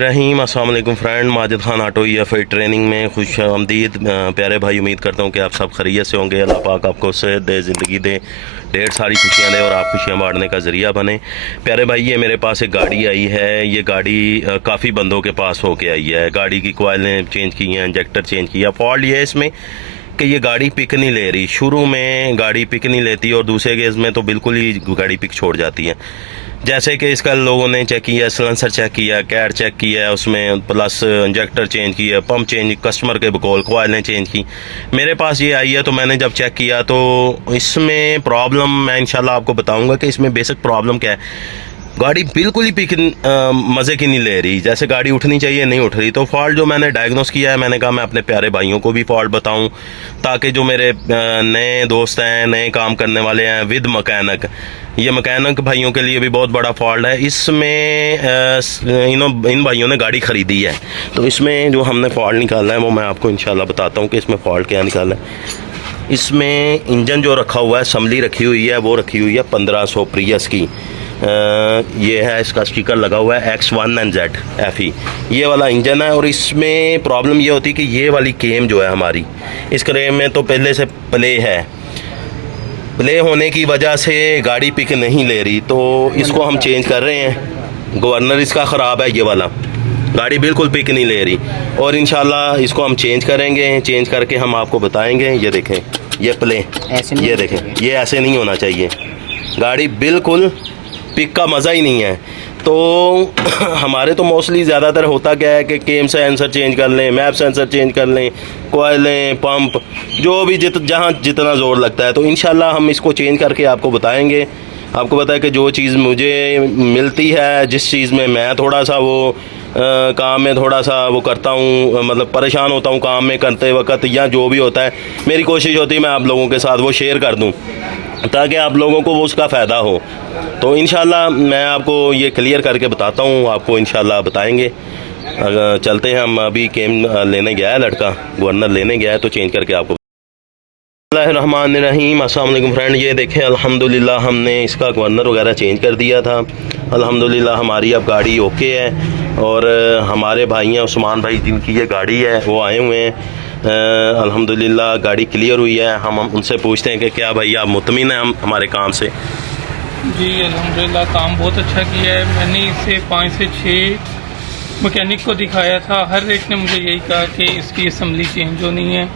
बिस्मिल्लाहिर्रहमानिर्रहीम। अस्सलाम वालेकुम friend, Majid Khan auto EFI training में खुश आमदीद प्यारे भाई। उम्मीद करता हूँ कि आप सब खैरियत से होंगे। अल्लाह पाक आपको सेहत दे, ज़िंदगी दे, ढेर सारी खुशियाँ दे और आप खुशियाँ बांटने का ज़रिया बने। प्यारे भाई, ये मेरे पास एक गाड़ी आई है। ये गाड़ी काफ़ी बंदों के पास होके आई है। गाड़ी की कोयलें चेंज की हैं, इंजेक्टर चेंज किया। फॉल्ट ये है इसमें कि ये गाड़ी पिक नहीं ले रही। शुरू में गाड़ी पिक नहीं लेती और दूसरे गेज़ में तो बिल्कुल ही गाड़ी पिक छोड़ जाती है। जैसे कि इसका लोगों ने चेक किया, सिलेंसर चेक किया, कैट चेक किया, उसमें प्लस इंजेक्टर चेंज किया, पंप चेंज, कस्टमर के बकौल कोयलें चेंज की। मेरे पास ये आई है तो मैंने जब चेक किया तो इसमें प्रॉब्लम मैं इंशाल्लाह आपको बताऊंगा कि इसमें बेसिक प्रॉब्लम क्या है। गाड़ी बिल्कुल ही पिक मज़े की नहीं ले रही। जैसे गाड़ी उठनी चाहिए नहीं उठ रही। तो फॉल्ट जो मैंने डायग्नोस किया है, मैंने कहा मैं अपने प्यारे भाइयों को भी फॉल्ट बताऊं ताकि जो मेरे नए दोस्त हैं, नए काम करने वाले हैं विद मकैनिक, ये मकैनिक भाइयों के लिए भी बहुत बड़ा फॉल्ट है। इसमें इन भाइयों ने गाड़ी ख़रीदी है तो इसमें जो हमने फॉल्ट निकाला है वो मैं आपको इंशाल्लाह बताता हूँ कि इसमें फॉल्ट क्या निकाला है। इसमें इंजन जो रखा हुआ है, असम्बली रखी हुई है, वो रखी हुई है 1500 प्रियस की। ये है, इसका स्टिकर लगा हुआ है X1NZ FE, ये वाला इंजन है। और इसमें प्रॉब्लम ये होती है कि ये वाली केम जो है हमारी, इस केम में तो पहले से प्ले है। प्ले होने की वजह से गाड़ी पिक नहीं ले रही, तो इसको हम चेंज कर रहे हैं। गवर्नर इसका ख़राब है, ये वाला गाड़ी बिल्कुल पिक नहीं ले रही और इंशाल्लाह इसको हम चेंज करेंगे। चेंज करके हम आपको बताएंगे। ये देखें, ये प्ले, ये देखें, ये ऐसे नहीं होना चाहिए। गाड़ी बिल्कुल पिक का मज़ा ही नहीं है। तो हमारे तो मोस्टली ज़्यादातर होता क्या है कि केम सेंसर चेंज कर लें, मैप सेंसर चेंज कर लें, कोयलें, पंप, जो भी जहाँ जितना ज़ोर लगता है। तो इंशाल्लाह हम इसको चेंज करके आपको बताएंगे। आपको पता है कि जो चीज़ मुझे मिलती है, जिस चीज़ में मैं थोड़ा सा वो काम में थोड़ा सा वो करता हूँ, मतलब परेशान होता हूँ काम में करते वक्त, या जो भी होता है, मेरी कोशिश होती है मैं आप लोगों के साथ वो शेयर कर दूँ ताकि आप लोगों को वो उसका फ़ायदा हो। तो इंशाल्लाह मैं आपको ये क्लियर करके बताता हूँ, आपको इंशाल्लाह बताएंगे। अगर चलते हैं, हम अभी केम लेने गया है लड़का, गवर्नर लेने गया है, तो चेंज करके आपको। बिस्मिल्लाहिर्रहमानिर्रहीम। अस्सलाम वालेकुम फ्रेंड, ये देखें अल्हम्दुलिल्लाह हमने इसका गवर्नर वगैरह चेंज कर दिया था। अल्हम्दुलिल्लाह हमारी अब गाड़ी ओके है और हमारे भाई हैं उस्मान भाई, जिनकी ये गाड़ी है, वो आए हुए हैं। अल्हम्दुलिल्लाह गाड़ी क्लियर हुई है। हम उनसे पूछते हैं कि क्या भाई आप मुतमिन हैं हमारे काम से? जी अल्हम्दुलिल्लाह काम बहुत अच्छा किया है। मैंने इसे 5 से 6 मैकेनिक को दिखाया था। हर एक ने मुझे यही कहा कि इसकी असम्बली चेंज होनी है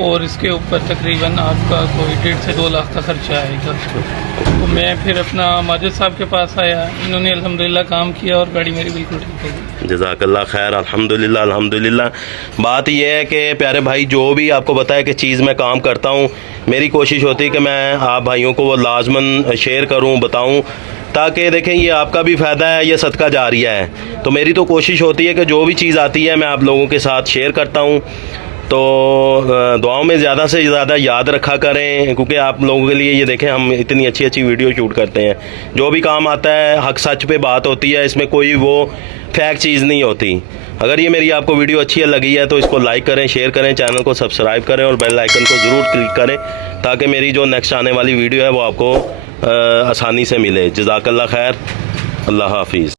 और इसके ऊपर तकरीबन आपका कोई 1.5 से 2 लाख का खर्चा आएगा। तो मैं फिर अपना माजिद साहब के पास आया, इन्होंने अल्हम्दुलिल्लाह काम किया और गाड़ी मेरी बिल्कुल ठीक हो गई। जज़ाकल्लाह खैर। अल्हम्दुलिल्लाह अल्हम्दुलिल्लाह। बात यह है कि प्यारे भाई, जो भी आपको बताया कि चीज़ मैं काम करता हूँ, मेरी कोशिश होती है कि मैं आप भाइयों को वो लाजमन शेयर करूँ, बताऊँ, ताकि देखें ये आपका भी फ़ायदा है, ये सदका जारिया है। तो मेरी तो कोशिश होती है कि जो भी चीज़ आती है मैं आप लोगों के साथ शेयर करता हूँ। तो दुआओं में ज़्यादा से ज़्यादा याद रखा करें, क्योंकि आप लोगों के लिए ये देखें हम इतनी अच्छी अच्छी वीडियो शूट करते हैं। जो भी काम आता है हक सच पे बात होती है, इसमें कोई वो फैक चीज़ नहीं होती। अगर ये मेरी आपको वीडियो अच्छी लगी है तो इसको लाइक करें, शेयर करें, चैनल को सब्सक्राइब करें और बेल आइकन को ज़रूर क्लिक करें ताकि मेरी जो नेक्स्ट आने वाली वीडियो है वो आपको आसानी से मिले। जज़ाकल्लाह खैर। अल्लाह हाफिज़।